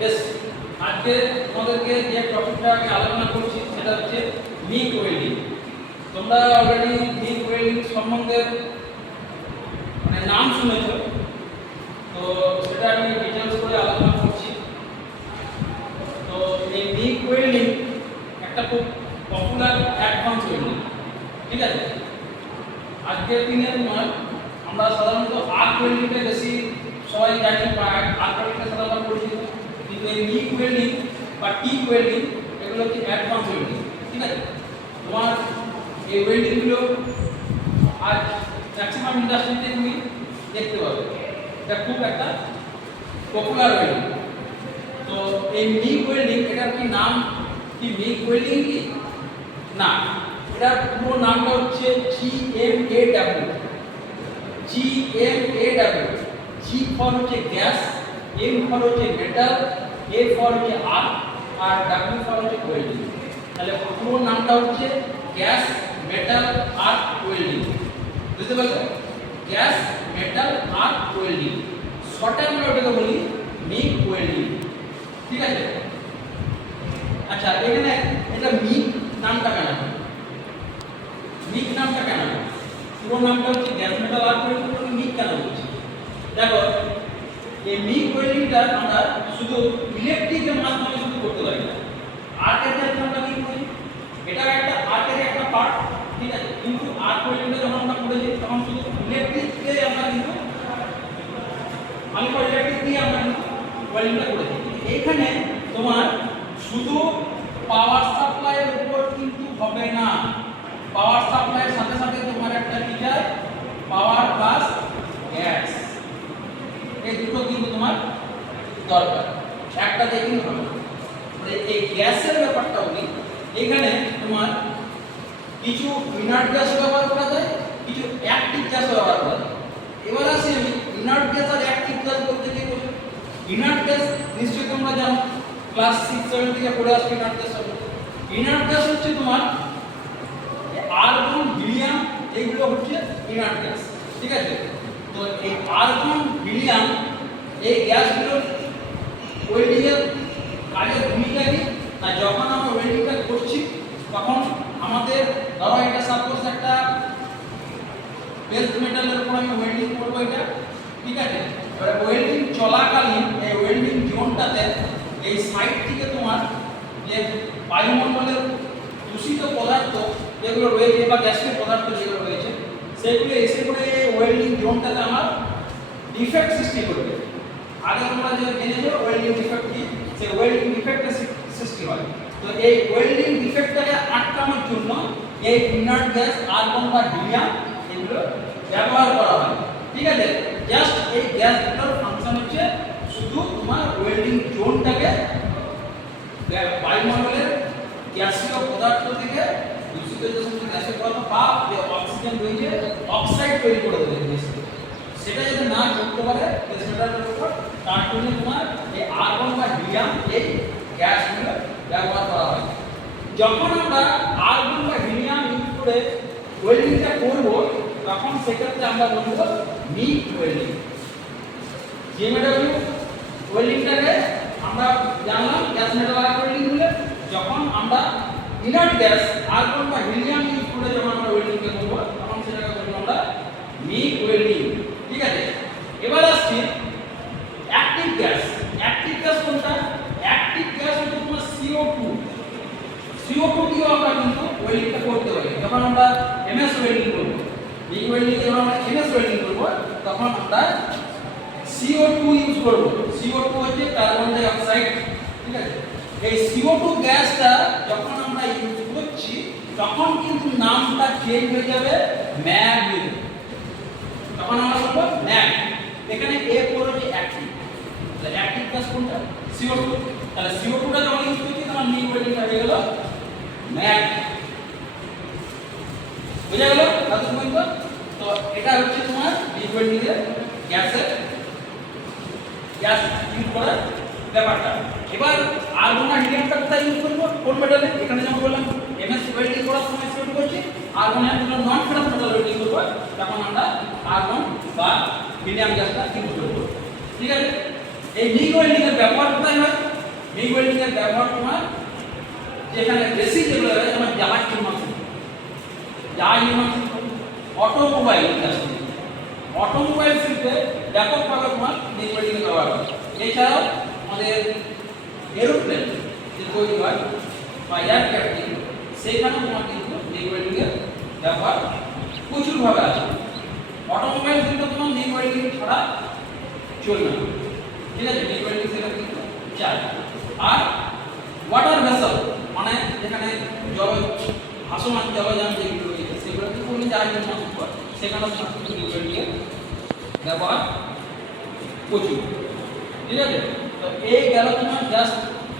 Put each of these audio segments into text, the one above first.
বেশ, আজকে তোমাদেরকে যে টপিকটা আমি আলোচনা করছি, সেটা হচ্ছে মিক ওয়েল্ডিং তোমরা অলরেডি মিক ওয়েল্ডিং সম্বন্ধে মানে নাম শুনেছ, তো সেটা আমি ডিটেলস করে আলোচনা করছি। তো এই মিক ওয়েল্ডিং একটা খুব পপুলার অ্যাডভান্স ওয়েল্ডিং ঠিক আছে? আজকের দিনে আমরা সাধারণত আর্ক ওয়েল্ডিংটা বেশি সবাই জানি বা আর্ক ওয়েল্ডিংটা সাধারণত পরিচিত। এই ওয়েল্ডিং বা টিক ওয়েল্ডিং এগুলো হচ্ছে অ্যাডভান্স ওয়েল্ডিং ঠিক আছে? তোমার এই ওয়েল্ডিংগুলো আজ ম্যাক্সিমাম ইন্ডাস্ট্রিতে তুমি দেখতে পাবে। এটা খুব একটা পপুলার ওয়েল্ডিং তো এই মিক ওয়েল্ডিং এটার কি নাম? কি মিক ওয়েল্ডিং কি? না। এটার পুরো নামটা হচ্ছে G M A W G M A W G for হচ্ছে গ্যাস এম ফর হচ্ছে মেটাল এ ফর হচ্ছে আর্ক আর ডাব্লিউ ফর হচ্ছে ওয়েল্ডিং তাহলে পুরো নামটা হচ্ছে গ্যাস মেটাল আর্ক ওয়েল্ডিং বুঝতে পারছ গ্যাস মেটাল আর্ক ওয়েল্ডিং শর্টে আমরা ওটাকে বলি মিক ওয়েল্ডিং ঠিক আছে? আচ্ছা এখানে এটা মিক নামটা কেন? মিক নামটা কেন? পুরো নামটা হচ্ছে gas metal arc welding MIG কেন বলছি? দেখো, এই মিক ওয়েল্ডিংটা আমরা শুধু ইলেকট্রিকের মাধ্যমে শুধু করতে পারি না আর্কের ক্ষেত্রে আমরা কি করি এটা একটা আর্কের একটা পার্ট ঠিক আছে কিন্তু আর্ক ওয়েল্ডিংটা যখন আমরা করেছি তখন শুধু ইলেকট্রিককে আমরা কিন্তু আমি ইলেকট্রিক দিয়ে আমরা কিন্তু ওয়েল্ডিংটা করেছি এইখানে তোমার শুধু পাওয়ার সাপ্লাইয়ের উপর কিন্তু হবে না। পাওয়ার সাপ্লাইয়ের সাথে সাথে তোমার একটা কি যায়? পাওয়ার প্লাস গ্যাস এই দুটো কিন্তু তোমার দরকার। একটা দিয়ে কিন্তু হবে। মানে এই গ্যাসের ব্যাপারটা বলি এখানে তোমার কিছু ইনার্ট গ্যাস ব্যবহার করা যায়, কিছু অ্যাক্টিভ গ্যাস ব্যবহার করা যায়। এবার আসি আমি ইনার্ট গ্যাস আর অ্যাক্টিভ গ্যাস বলতে কি ইনার্ট গ্যাস নিশ্চয়ই তোমরা জানো ক্লাস সিক্স সেভেন থেকে পড়ে আসবে ইনার্ট গ্যাস ইনার্ট গ্যাস হচ্ছে তোমার আর্গন হিলিয়াম এগুলো হচ্ছে ইনার্ট গ্যাস ঠিক আছে? তো এই আর্গন হিলিয়াম এই গ্যাসগুলো ওয়েল্ডিংয়ের কাজের ভূমিকা কি না যখন আমরা ওয়েল্ডিংটা করছি, তখন আমাদের ধরো এটা সাপোজ একটা বেস্ট মেটালের উপর আমি ওয়েল্ডিং করব এটা ঠিক আছে এবার ওয়েল্ডিং চলাকালীন এই ওয়েল্ডিং জোনটাতে এই সাইড থেকে তোমার যে বায়ুমণ্ডলের দূষিত পদার্থ যেগুলো রয়েছে বা গ্যাসীয় পদার্থ যেগুলো রয়েছে, সেগুলো এসে করে ওয়েল্ডিং জোনটাতে আমার ডিফেক্ট সৃষ্টি করবে। আগে তোমরা যে জেনেছো ওয়েল্ডিং ডিফেক্ট কি? সেই ওয়েল্ডিং ডিফেক্টের সৃষ্টি হয়। তো এই ওয়েল্ডিং ডিফেক্টটাকে আটকানোর জন্য এই ইনার্ট গ্যাস আর্গন বা হিলিয়াম এগুলো ব্যবহার করা হয়। ঠিক আছে? জাস্ট এই গ্যাসগুলোর ফাংশন হচ্ছে তোমার ওয়েল্ডিং জোনটাকে বায়ুমণ্ডলের গ্যাসীয় পদার্থ থেকে দূষিত যে সমস্ত গ্যাসীয় পদার্থ বা যে অক্সিজেন রয়েছে অক্সাইড তৈরি করে দেবে সেটা যদি না করতে পারে সেটার উপর তার জন্য তোমার এই আর্গন বা হিলিয়াম এই গ্যাসগুলো ব্যবহার করা হয়। যখন আমরা আর্গন বা হিলিয়াম ইউজ করে ওয়েল্ডিংটা করব, তখন সেক্ষেত্রে আমরা বলব মিক ওয়েল্ডিং জিএমডব্লিউ ওয়েল্ডিংটাকে আমরা জানলাম, গ্যাস মেটাল আর্ক ওয়েল্ডিং বলে যখন আমরা ইনার্ট গ্যাস আর্গন বা হিলিয়াম ইউজ করে যখন আমরা ওয়েল্ডিংটা করব, তখন সেটাকে বলব আমরা মিক ওয়েল্ডিং ঠিক আছে? এবার আসছি অ্যাক্টিভ গ্যাস অ্যাক্টিভ গ্যাস কোনটা? অ্যাক্টিভ গ্যাস হচ্ছে তোমার CO2 CO2 দিয়েও আমরা কিন্তু ওয়েল্ডিংটা করতে পারি। যখন আমরা এমএস ওয়েল্ডিং করব এই ওয়েল্ডিং যখন আমরা এমএস ওয়েল্ডিং করব, তখন আমরা CO2 ইউজ করব। CO2 হচ্ছে কার্বন ডাই অক্সাইড ঠিক আছে? এই CO2 গ্যাসটা যখন আমরা ইউজ করছি, তখন কিন্তু নামটা চেঞ্জ হয়ে যাবে ম্যাগ তখন আমরা বলব ম্যাগ। এখানে এ হচ্ছে অ্যাক্টিভ তাহলে অ্যাক্টিভ গ্যাস কোনটা? CO2 তাহলে CO2 টা যখন ইউজ করছি, তখন নিউ ওয়েল্ডিং হয়ে গেল ম্যাগ। বুঝা গেল? দাদু তো? এটা হচ্ছে তোমার এর গ্যাসের গ্যাস ইউজ করার ব্যাপারটা। এবার আর হিলিয়ামটা কোথায় ইউজ করব? কোন মেটালে এখানে যেমন বললাম এমএস ওয়েল্ডিং করার সময় সিউট করছি আর যখন নন ফেরাস মেটাল ওয়েল্ডিং করব। তখন আমরা আর্গন বা হিলিয়াম গ্যাসটা ইউজ করব। ঠিক আছে? এই লিগ ওয়েল্ডিং এর ব্যবহার কোথায় হয়? মিগ ওয়েল্ডিং এর ব্যবহার তোমার যেখানে বেশি যেগুলো হয় যেমন জাহাজ নির্মাণ জাহাজ নির্মাণ অটোমোবাইল ইন্ডাস্ট্রি অটোমোবাইল শিল্পে ব্যাপকভাবে তোমার মিগ ওয়েল্ডিং এছাড়াও আমাদের এরোপ্লেন যে তৈরি হয় বা এয়ারক্রাফটিং সেইখানে তোমার কিন্তু ওয়েল্ডিং ব্যবহার প্রচুরভাবে আছে। অটোমোবাইল শিল্প তোমার ওয়েল্ডিং ছাড়া চলবে না। ঠিক আছে? মিগ সেটা কিন্তু চাই। আর ওয়াটার ভেসেল মানে যেখানে জল, ভাসমান জলযান যেগুলো রয়েছে, সেগুলো কিন্তু কোনো জাহাজ নির্মাণ শিল্প সেখানে কিন্তু মিগ ব্যবহার প্রচুর। ঠিক আছে? তো এই গেল তোমার জাস্ট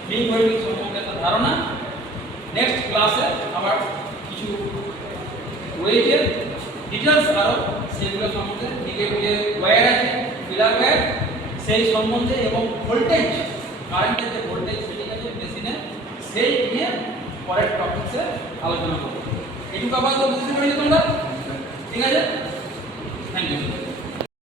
মিগ ওয়েল্ডিং সম্বন্ধে একটা ধারণা। নেক্সট ক্লাসে আবার কিছু রয়েছে ডিটেলস আরও সেগুলো সম্বন্ধে দিকের যে ওয়্যার আছে ফিলার ওয়্যার সেই সম্বন্ধে এবং ভোল্টেজ কারেন্টের যে ভোল্টেজ সেটিং আছে মেশিনে সেই নিয়ে পরের টপিক্সে আলোচনা করব। এটুকু আবার বুঝতে পেরেছ তোমরা?